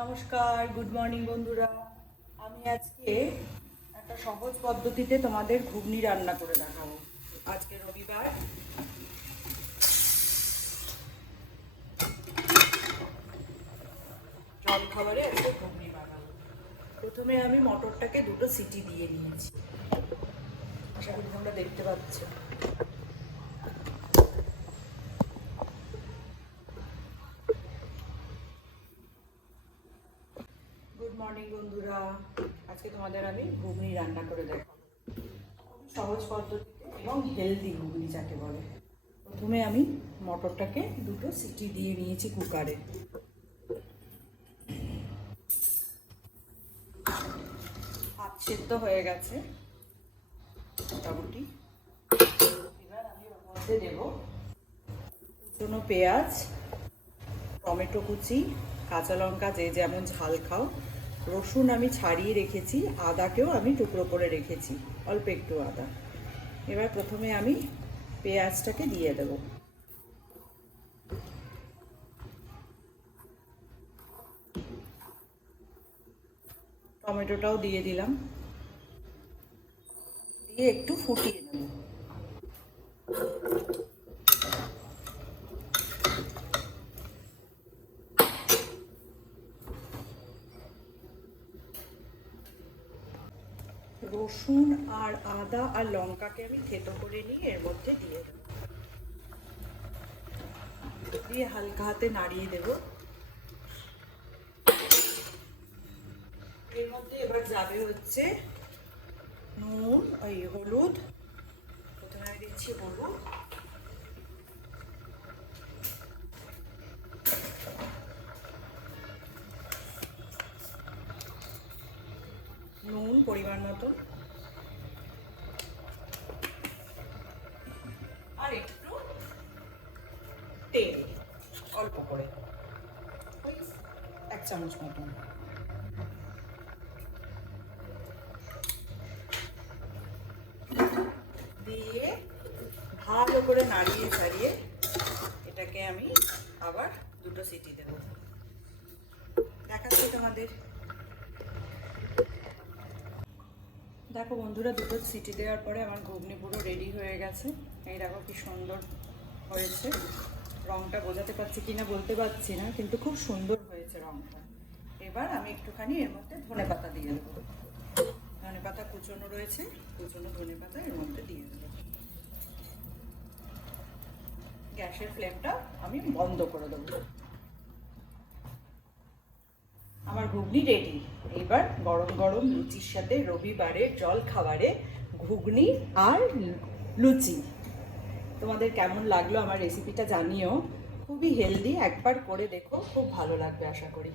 নমস্কার, good morning বন্ধুরা। আমি আজকে একটা সহজ পদ্ধতিতে তোমাদের ঘুগনি রান্না করে দেখাবো। আজকে রবিবার, জল খাবারে আজকে ঘুগনি বানাবো। প্রথমে আমি মটরটাকে দুটো সিটি দিয়ে নিয়েছি, আশা করি তোমরা দেখতে পাচ্ছ। গুড মর্নিং বন্ধুরা, আজকে তোমাদের আমি ঘুগনি রান্না করে দেখাবো, সহজ পদ্ধতিতে এবং হেলদি ঘুগনি যাকে বলে। প্রথমে আমি মটরটাকে দুটো সিটি দিয়ে নিয়েছি কুকারে। হাফ সেদ্ধ হয়ে গেছে মোটামুটি। এবার আমি ওর মধ্যে দেবো কুচনো পেঁয়াজ, টমেটো কুচি, কাঁচা লঙ্কা যে যেমন ঝাল খাও, রসুন আমি ছাড়িয়ে রেখেছি, আদাকেও আমি টুকরো করে রেখেছি, অল্প একটু আদা। এবার প্রথমে আমি পেঁয়াজটাকে দিয়ে দেবো। টমেটোটাও দিয়ে দিলাম, দিয়ে একটু ফুটিয়ে নেব। রসুন আর আদা আর লঙ্কাকে আমি থেতো করে নিয়ে এর মধ্যে দিয়ে দেবো, দিয়ে হালকা হাতে নাড়িয়ে দেব। এর মধ্যে এবার যাবে হচ্ছে নুন, হলুদ। প্রথমে আমি দিচ্ছি হলুদ, নুন পরিমাণ মতন, আর একটু তেল অল্প করে, ওই 1 চামচ মতন। দিয়ে ভালো করে নাড়িয়ে ছাড়িয়ে এটাকে আমি আবার দুটো সিটি দেব। দেখাচ্ছি তোমাদের। দেখো বন্ধুরা, দুটো সিটি দেওয়ার পরে আমার ঘুগনি পুরো রেডি হয়ে গেছে। এই দেখো কি সুন্দর হয়েছে। রংটা বোঝাতে পারছি কিনা বলতে পারছি না, কিন্তু খুব সুন্দর হয়েছে রংটা। এবার আমি একটুখানি এর মধ্যে ধনেপাতা দিয়ে দেবো। ধনেপাতা কুচনো রয়েছে, কুচনো ধনেপাতা এর মধ্যে দিয়ে দেবো। গ্যাসের ফ্লেমটা আমি বন্ধ করে দেবো। আমার ঘুগনি রেডি। এইবার গরম গরম লুচির সাথে রবিবারের জল খাবারে ঘুগনি আর লুচি। তোমাদের কেমন লাগলো আমার রেসিপিটা জানিও। খুবই হেলদি, একবার করে দেখো, খুব ভালো লাগবে আশা করি।